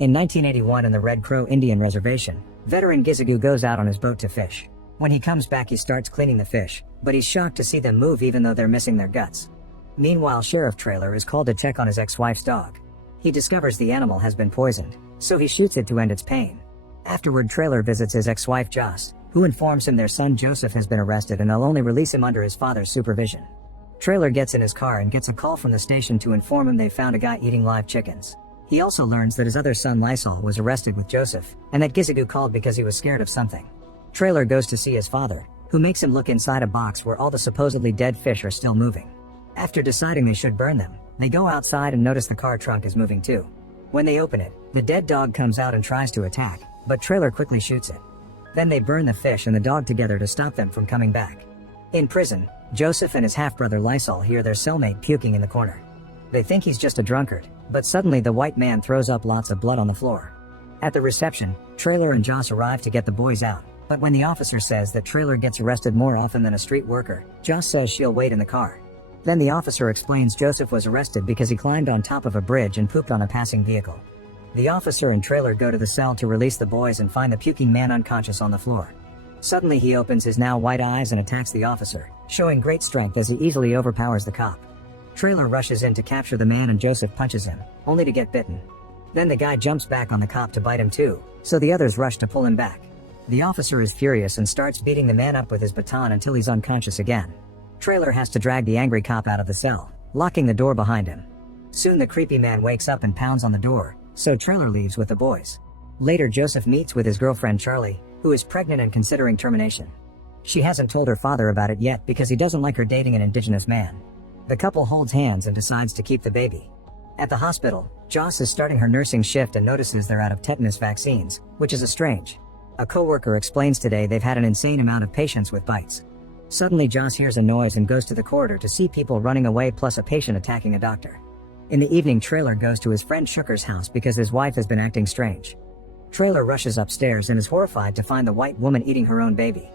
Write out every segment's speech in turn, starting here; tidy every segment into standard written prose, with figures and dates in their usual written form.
In 1981 in the Red Crow Indian Reservation, veteran Gizagoo goes out on his boat to fish. When he comes back he starts cleaning the fish, but he's shocked to see them move even though they're missing their guts. Meanwhile, Sheriff Trailer is called to check on his ex-wife's dog. He discovers the animal has been poisoned, so he shoots it to end its pain. Afterward, Trailer visits his ex-wife Joss, who informs him their son Joseph has been arrested and they'll only release him under his father's supervision. Trailer gets in his car and gets a call from the station to inform him they found a guy eating live chickens. He also learns that his other son Lysol was arrested with Joseph, and that Gizagoo called because he was scared of something. Trailer goes to see his father, who makes him look inside a box where all the supposedly dead fish are still moving. After deciding they should burn them, they go outside and notice the car trunk is moving too. When they open it, the dead dog comes out and tries to attack, but Trailer quickly shoots it. Then they burn the fish and the dog together to stop them from coming back. In prison, Joseph and his half-brother Lysol hear their cellmate puking in the corner. They think he's just a drunkard, but suddenly the white man throws up lots of blood on the floor. At the reception, Trailer and Joss arrive to get the boys out, but when the officer says that Trailer gets arrested more often than a street worker, Joss says she'll wait in the car. Then the officer explains Joseph was arrested because he climbed on top of a bridge and pooped on a passing vehicle. The officer and Trailer go to the cell to release the boys and find the puking man unconscious on the floor. Suddenly he opens his now white eyes and attacks the officer, showing great strength as he easily overpowers the cop. Trailer rushes in to capture the man and Joseph punches him, only to get bitten. Then the guy jumps back on the cop to bite him too, so the others rush to pull him back. The officer is furious and starts beating the man up with his baton until he's unconscious again. Trailer has to drag the angry cop out of the cell, locking the door behind him. Soon the creepy man wakes up and pounds on the door, so Trailer leaves with the boys. Later Joseph meets with his girlfriend Charlie, who is pregnant and considering termination. She hasn't told her father about it yet because he doesn't like her dating an Indigenous man. The couple holds hands and decides to keep the baby. At the hospital, Joss is starting her nursing shift and notices they're out of tetanus vaccines, which is strange. A coworker explains today they've had an insane amount of patients with bites. Suddenly Joss hears a noise and goes to the corridor to see people running away plus a patient attacking a doctor. In the evening, Trailer goes to his friend Shooker's house because his wife has been acting strange. Trailer rushes upstairs and is horrified to find the white woman eating her own baby.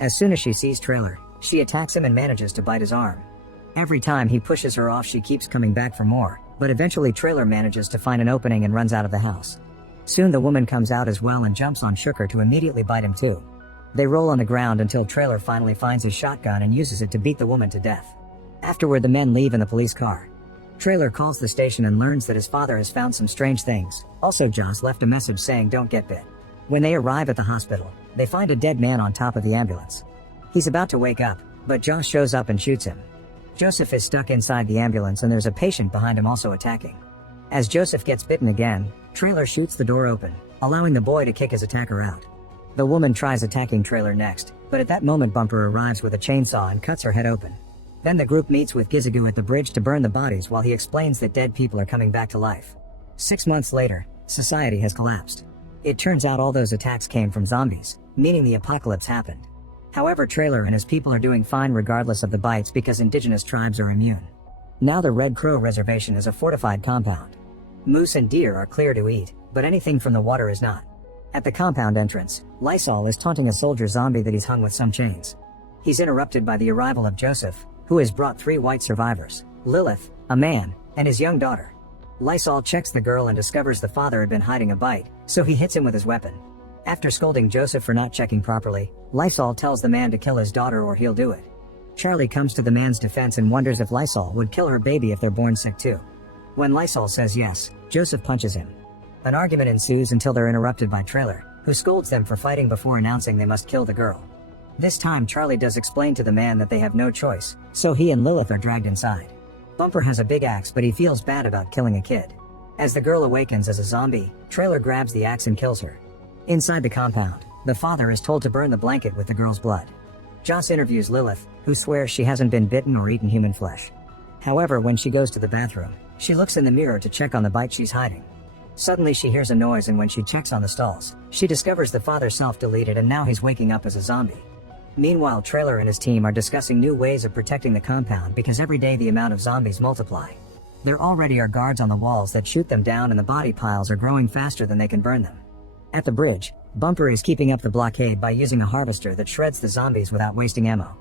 As soon as she sees Trailer, she attacks him and manages to bite his arm. Every time he pushes her off she keeps coming back for more, but eventually Trailer manages to find an opening and runs out of the house. Soon the woman comes out as well and jumps on Shooker to immediately bite him too. They roll on the ground until Trailer finally finds his shotgun and uses it to beat the woman to death. Afterward the men leave in the police car. Trailer calls the station and learns that his father has found some strange things. Also, Joss left a message saying don't get bit. When they arrive at the hospital, they find a dead man on top of the ambulance. He's about to wake up, but Joss shows up and shoots him. Joseph is stuck inside the ambulance and there's a patient behind him also attacking. As Joseph gets bitten again, Trailer shoots the door open, allowing the boy to kick his attacker out. The woman tries attacking Trailer next, but at that moment Bumper arrives with a chainsaw and cuts her head open. Then the group meets with Gizagoo at the bridge to burn the bodies while he explains that dead people are coming back to life. 6 months later, society has collapsed. It turns out all those attacks came from zombies, meaning the apocalypse happened. However, Trailer and his people are doing fine regardless of the bites because indigenous tribes are immune. Now the Red Crow Reservation is a fortified compound. Moose and deer are clear to eat, but anything from the water is not. At the compound entrance, Lysol is taunting a soldier zombie that he's hung with some chains. He's interrupted by the arrival of Joseph, who has brought 3 white survivors, Lilith, a man, and his young daughter. Lysol checks the girl and discovers the father had been hiding a bite, so he hits him with his weapon. After scolding Joseph for not checking properly, Lysol tells the man to kill his daughter or he'll do it. Charlie comes to the man's defense and wonders if Lysol would kill her baby if they're born sick too. When Lysol says yes, Joseph punches him. An argument ensues until they're interrupted by Trailer, who scolds them for fighting before announcing they must kill the girl. This time Charlie does explain to the man that they have no choice, so he and Lilith are dragged inside. Bumper has a big axe but he feels bad about killing a kid. As the girl awakens as a zombie, Trailer grabs the axe and kills her. Inside the compound, the father is told to burn the blanket with the girl's blood. Joss interviews Lilith, who swears she hasn't been bitten or eaten human flesh. However, when she goes to the bathroom, she looks in the mirror to check on the bite she's hiding. Suddenly she hears a noise and when she checks on the stalls, she discovers the father self-deleted and now he's waking up as a zombie. Meanwhile, Trailer and his team are discussing new ways of protecting the compound because every day the amount of zombies multiply. There already are guards on the walls that shoot them down and the body piles are growing faster than they can burn them. At the bridge, Bumper is keeping up the blockade by using a harvester that shreds the zombies without wasting ammo.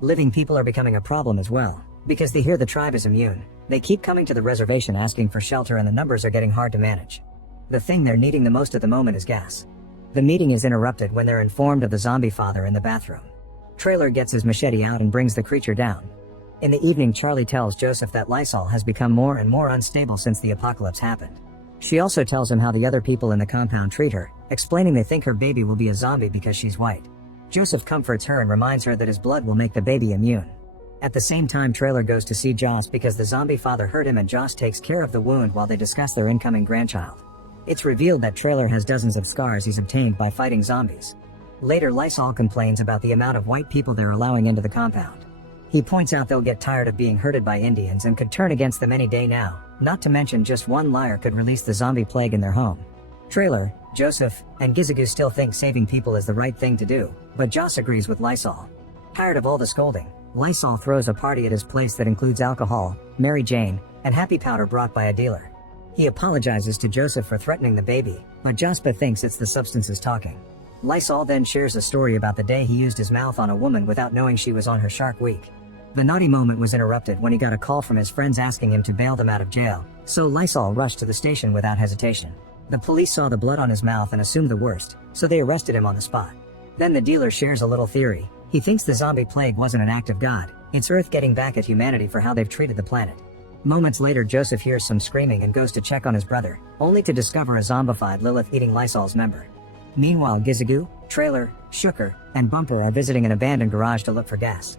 Living people are becoming a problem as well, because they hear the tribe is immune. They keep coming to the reservation asking for shelter and the numbers are getting hard to manage. The thing they're needing the most at the moment is gas. The meeting is interrupted when they're informed of the zombie father in the bathroom. Trailer gets his machete out and brings the creature down. In the evening, Charlie tells Joseph that Lysol has become more and more unstable since the apocalypse happened. She also tells him how the other people in the compound treat her, explaining they think her baby will be a zombie because she's white. Joseph comforts her and reminds her that his blood will make the baby immune. At the same time, Trailer goes to see Joss because the zombie father hurt him, and Joss takes care of the wound while they discuss their incoming grandchild. It's revealed that Trailer has dozens of scars he's obtained by fighting zombies. Later, Lysol complains about the amount of white people they're allowing into the compound. He points out they'll get tired of being herded by Indians and could turn against them any day now, not to mention just one liar could release the zombie plague in their home. Trailer, Joseph, and Gizagoo still think saving people is the right thing to do, but Joss agrees with Lysol. Tired of all the scolding, Lysol throws a party at his place that includes alcohol, Mary Jane, and happy powder brought by a dealer. He apologizes to Joseph for threatening the baby, but Jospa thinks it's the substances talking. Lysol then shares a story about the day he used his mouth on a woman without knowing she was on her Shark Week. The naughty moment was interrupted when he got a call from his friends asking him to bail them out of jail, so Lysol rushed to the station without hesitation. The police saw the blood on his mouth and assumed the worst, so they arrested him on the spot. Then the dealer shares a little theory. He thinks the zombie plague wasn't an act of God, it's Earth getting back at humanity for how they've treated the planet. Moments later, Joseph hears some screaming and goes to check on his brother, only to discover a zombified Lilith eating Lysol's member. Meanwhile, Gizagoo, Trailer, Shooker, and Bumper are visiting an abandoned garage to look for gas.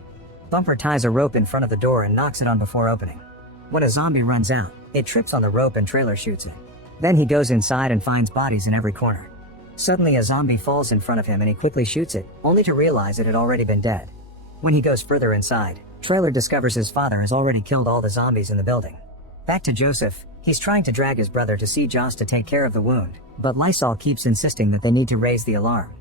Bumper ties a rope in front of the door and knocks it on before opening. When a zombie runs out, it trips on the rope and Trailer shoots it. Then he goes inside and finds bodies in every corner. Suddenly a zombie falls in front of him and he quickly shoots it, only to realize it had already been dead. When he goes further inside, Trailer discovers his father has already killed all the zombies in the building. Back to Joseph, he's trying to drag his brother to see Joss to take care of the wound, but Lysol keeps insisting that they need to raise the alarm.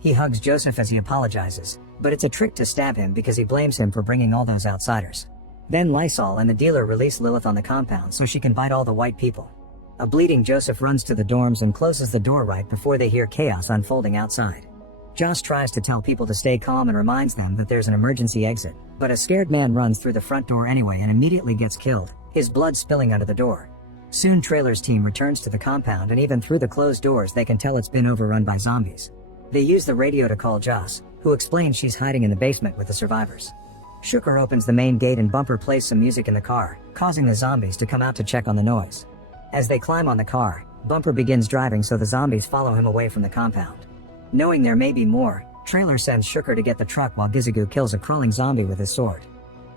He hugs Joseph as he apologizes, but it's a trick to stab him because he blames him for bringing all those outsiders. Then Lysol and the dealer release Lilith on the compound so she can bite all the white people. A bleeding Joseph runs to the dorms and closes the door right before they hear chaos unfolding outside. Joss tries to tell people to stay calm and reminds them that there's an emergency exit, but a scared man runs through the front door anyway and immediately gets killed, his blood spilling under the door. Soon Trailer's team returns to the compound, and even through the closed doors they can tell it's been overrun by zombies. They use the radio to call Joss, who explains she's hiding in the basement with the survivors. Shooker opens the main gate and Bumper plays some music in the car, causing the zombies to come out to check on the noise. As they climb on the car, Bumper begins driving so the zombies follow him away from the compound. Knowing there may be more, Trailer sends Shooker to get the truck while Gizagoo kills a crawling zombie with his sword.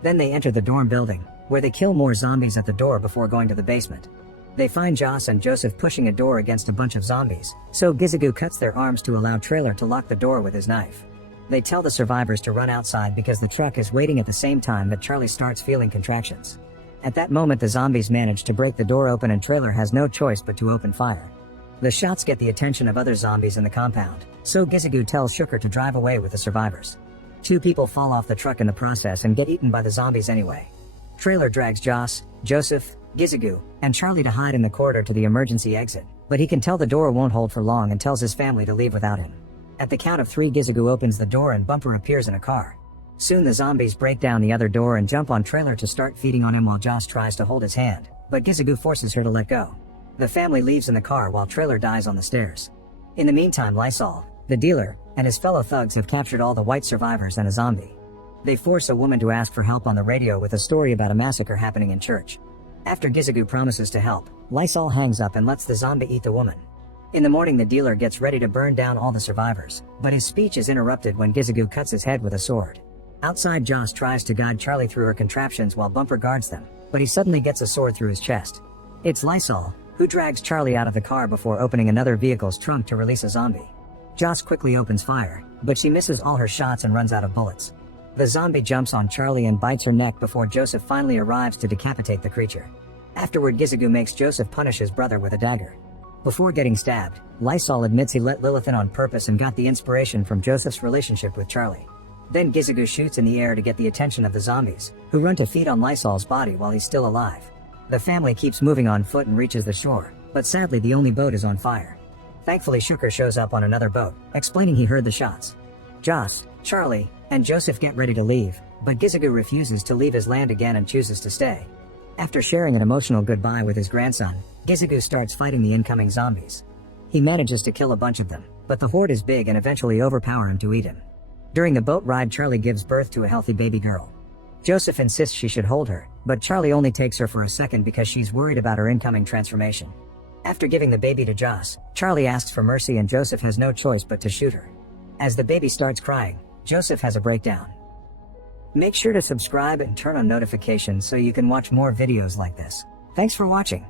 Then they enter the dorm building, where they kill more zombies at the door before going to the basement. They find Joss and Joseph pushing a door against a bunch of zombies, so Gizagoo cuts their arms to allow Trailer to lock the door with his knife. They tell the survivors to run outside because the truck is waiting at the same time that Charlie starts feeling contractions. At that moment the zombies manage to break the door open and Trailer has no choice but to open fire. The shots get the attention of other zombies in the compound, so Gizagoo tells Shooker to drive away with the survivors. 2 people fall off the truck in the process and get eaten by the zombies anyway. Trailer drags Joss, Joseph, Gizagoo, and Charlie to hide in the corridor to the emergency exit, but he can tell the door won't hold for long and tells his family to leave without him. At the count of 3, Gizagoo opens the door and Bumper appears in a car. Soon the zombies break down the other door and jump on Trailer to start feeding on him while Joss tries to hold his hand, but Gizagoo forces her to let go. The family leaves in the car while Trailer dies on the stairs. In the meantime, Lysol, the dealer, and his fellow thugs have captured all the white survivors and a zombie. They force a woman to ask for help on the radio with a story about a massacre happening in church. After Gizagoo promises to help, Lysol hangs up and lets the zombie eat the woman. In the morning the dealer gets ready to burn down all the survivors, but his speech is interrupted when Gizagoo cuts his head with a sword. Outside, Joss tries to guide Charlie through her contraptions while Bumper guards them, but he suddenly gets a sword through his chest. It's Lysol, who drags Charlie out of the car before opening another vehicle's trunk to release a zombie. Joss quickly opens fire, but she misses all her shots and runs out of bullets. The zombie jumps on Charlie and bites her neck before Joseph finally arrives to decapitate the creature. Afterward, Gizagoo makes Joseph punish his brother with a dagger. Before getting stabbed, Lysol admits he let Lilith in on purpose and got the inspiration from Joseph's relationship with Charlie. Then Gizagoo shoots in the air to get the attention of the zombies, who run to feed on Lysol's body while he's still alive. The family keeps moving on foot and reaches the shore, but sadly the only boat is on fire. Thankfully, Shooker shows up on another boat, explaining he heard the shots. Joss, Charlie, and Joseph get ready to leave, but Gizagoo refuses to leave his land again and chooses to stay. After sharing an emotional goodbye with his grandson, Gizagoo starts fighting the incoming zombies. He manages to kill a bunch of them, but the horde is big and eventually overpower him to eat him. During the boat ride, Charlie gives birth to a healthy baby girl. Joseph insists she should hold her, but Charlie only takes her for a second because she's worried about her incoming transformation. After giving the baby to Joss, Charlie asks for mercy and Joseph has no choice but to shoot her. As the baby starts crying, Joseph has a breakdown. Make sure to subscribe and turn on notifications so you can watch more videos like this. Thanks for watching.